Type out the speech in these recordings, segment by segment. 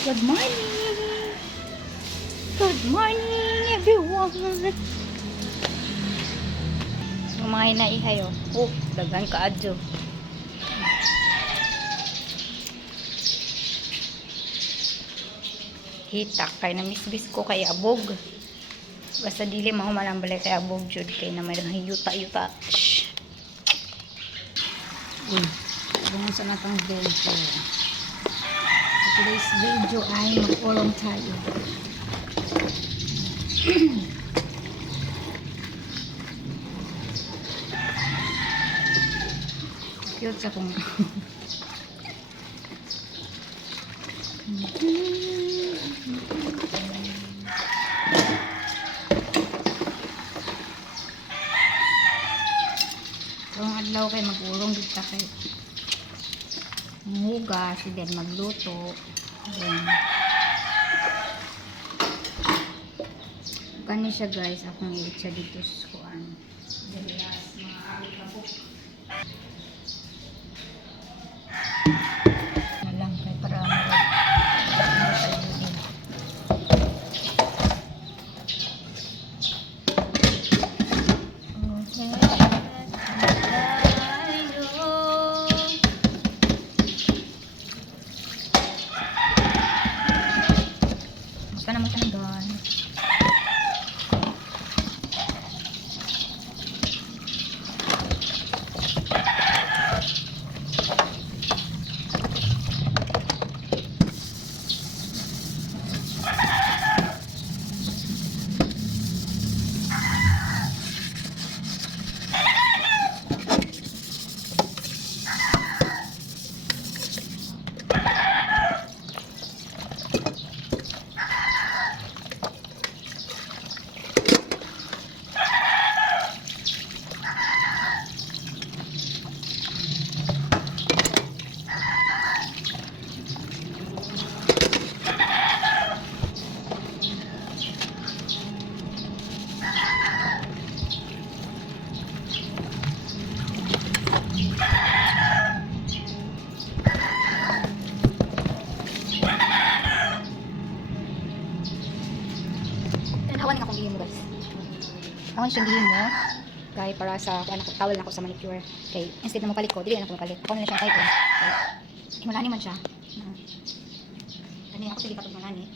Good morning! Good morning, everyone! Ang mga inaihay, oh. Oh, dagan ka, adyo. Kita, kay namisbis ko kay abog. Basta dili mahumalang balay kay abog, jud. Kay na may yuta-yuta. Shhh! Ganun sa natang video. Today's video ay mag-urong tayo. Cute sa kong Karong adlaw kay mag-urong dito kay hugas, then magluto, then kani siya guys, akong ilit siya dito sa kuan. Dalias, mga awit na po. Na lang kay para hawan akong gihimo guys. Hawan siyang gihimo kay para sa kuan ako towel nako sa manicure. Kay instead na mo palit ko, dili na ko palit. Ako na siyang type. Himulani man siya. Kani ako sige katong manani.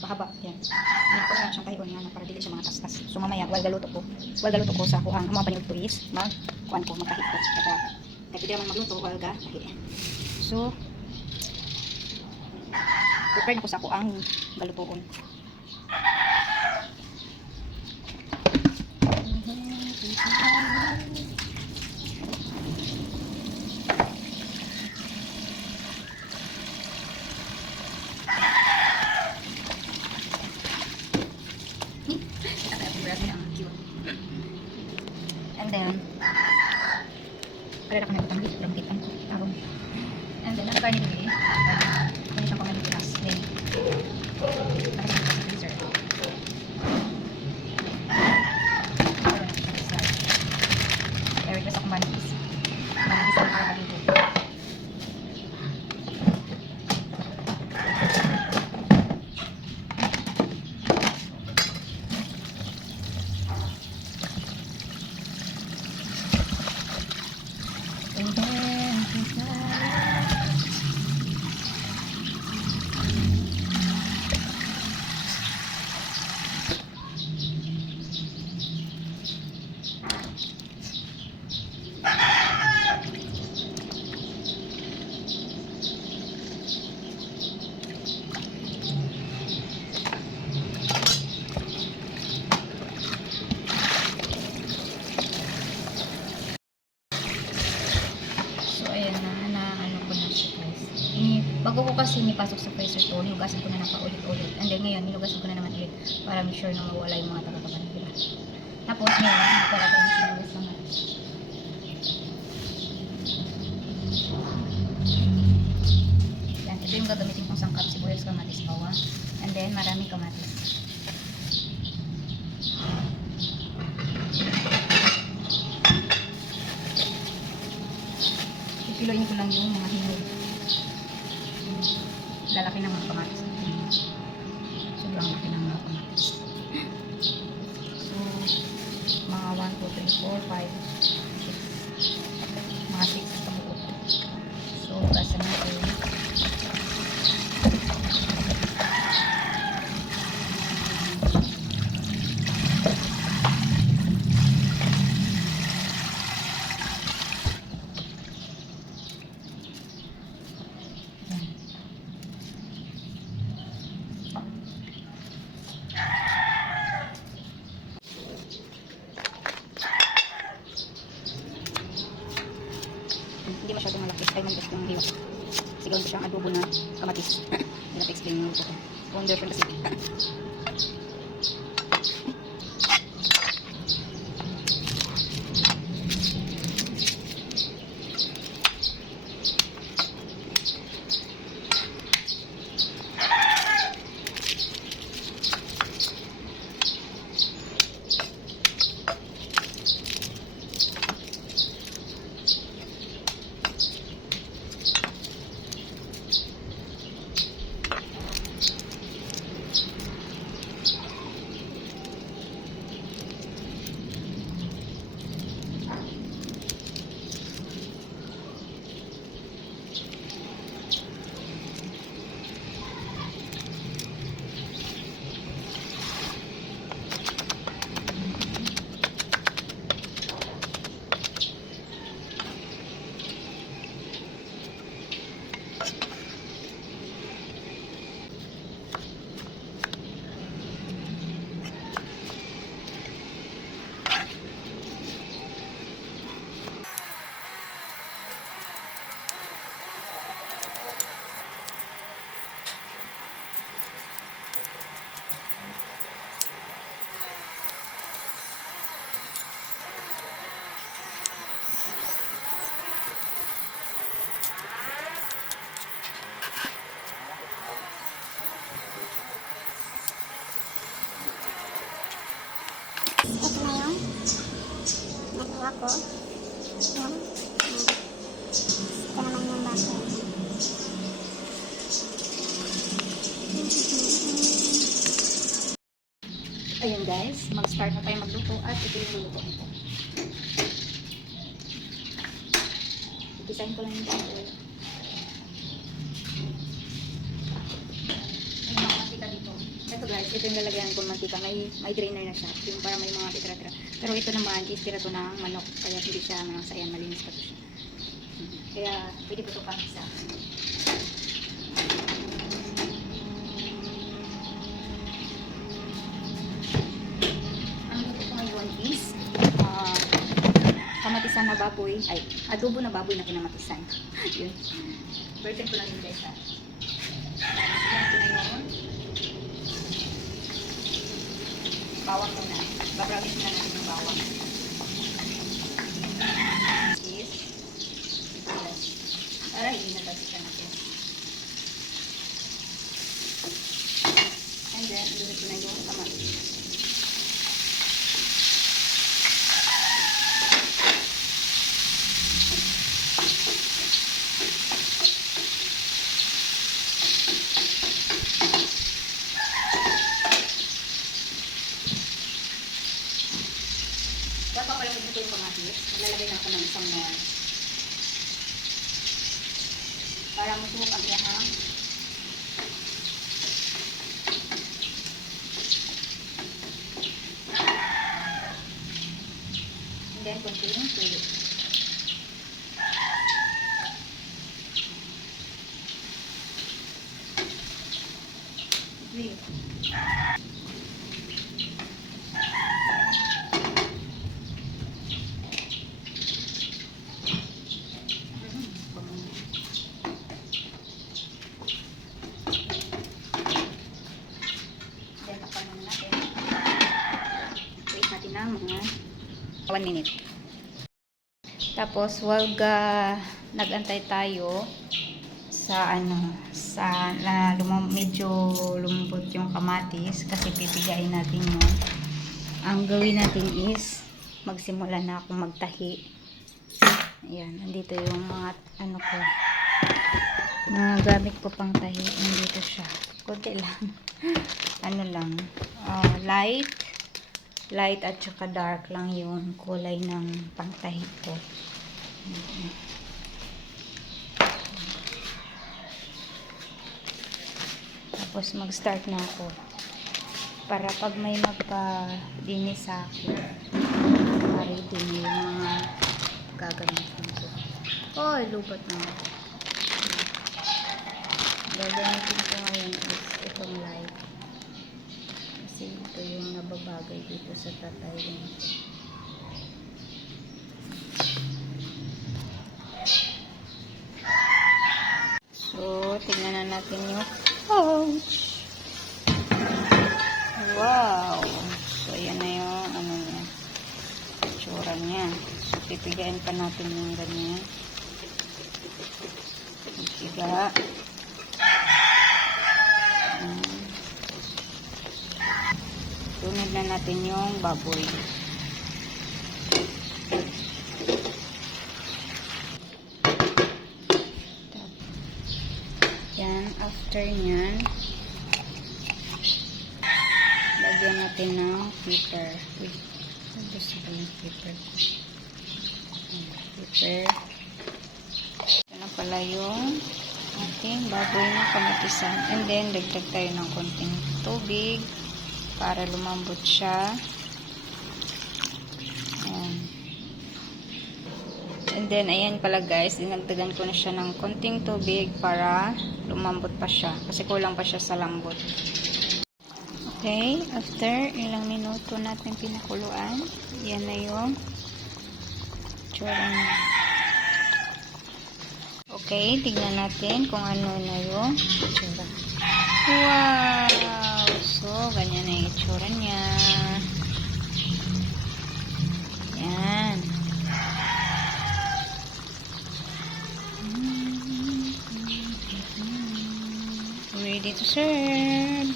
Bahaba yan. Ako na siyang type nga para dili siya mga tastas. So mamaya wal galuto ko sa kuang amo pa ni tuis, mag kuan ko magkahit ko. Kaya dili man magluto wal ga. So prepare na ko sa kuang galutoon. And then para ako nagtambit rambit ang tarong. And then ang karne dili ano siyang pamalitas then para sa freezer. Request ako manipis ang para maluto. Bago ko kasi nipasok sa freezer to, hinugasan ko na ng paulit-ulit. And then ngayon, hinugasan ko na naman ulit para make sure na mawala yung mga taga-taga nila. Tapos ngayon, hindi ko lang yung sinugas naman. Yan, ito yung gagamitin kong sangkap, sibuyas, kamatis, bawang. And then, maraming kamatis. Kikiloin ko lang yung mga hinog. lalaki ng mga kamatis. Sobrang laki ng mga kamatis. So, mga 1, 2, 3, 4, 5, 6. Mga 6 sa buo. So, basta natin. Hindi masyadong malaki. 5 minutes yung hiwa. Kasi gawin ko siyang adobo na kamatis. Hindi na-explain yung luto ko. Kung version kasi. Ito na yung nagawa ko. Yan. Ito naman yung baso. Ayun guys, mag-start na tayo magluto at ito yung luluto nito. Design ko lang yung oil. May mga mantika dito. Ito guys, ito yung lalagyan ko ng mantika. May drainer na siya. Yung para may mga tira-tira. Pero ito naman, istira to ng manok. Kaya hindi siya sayan, malinis pa to siya. Kaya pwede ko ito pangisa. Ang luto ko ngayon is kamatisan na baboy. Ay, adobo na baboy na kinamatisan. Yun. Version ko lang yun guys ha. Yan ko na yun. Bawang muna. Babrownish na natin yung bawang. Is sibuyas. Para hindi natalsikan natin. And then, ilunod ko na yung kamatis. Kapag palapit na ito yung kamatis, maglalagay na ako ng isang nor. Para masubok ang iyahang. And then, konting tulo. Green. Ng mga 1 minute. Tapos wag nagantay tayo sa medyo lumambot yung kamatis kasi pipigain natin yun. Ang gawin natin is magsimula na akong magtahi. Ayan, nandito yung mga ko. Na gamit ko pang tahi. Nandito siya. Kunti lang. Ano lang. Light at saka dark lang yung kulay ng pangtahi ko. Tapos mag-start na ako. Para pag may magpa-dinis sa akin, para din yung mga gagamitin ko. Oh, lubat na ako. Gagamitin ko ngayon is itong light. Kasi ito yung nababagay dito sa tatayin ko. So, tingnan na natin yung pouch. Wow! So, ayan na yung ano niya. Itsura niya. So, pipigain pa natin yung ganyan. Pipiga. Tunod na natin yung baboy. Yan, after nyan, lagyan natin ng pepper. Uy, gusto ko yung pepper. Pepper. Ito na pala yung ating baboy na kamatisan. And then, dagdag tayo ng konting tubig para lumambot siya. Ayan. And then, ayan pala guys, dinagdagan ko na siya ng konting tubig para lumambot pa siya. Kasi kulang pa siya sa lambot. Okay, after ilang minuto natin pinakuluan, yan na yung tsura niya. Okay, tignan natin kung ano na yung itsura. Wow! So, ganyan na yung itsura niya. Yan. Ready to serve.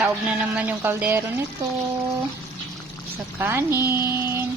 Taob na naman yung kaldero nito sa kanin.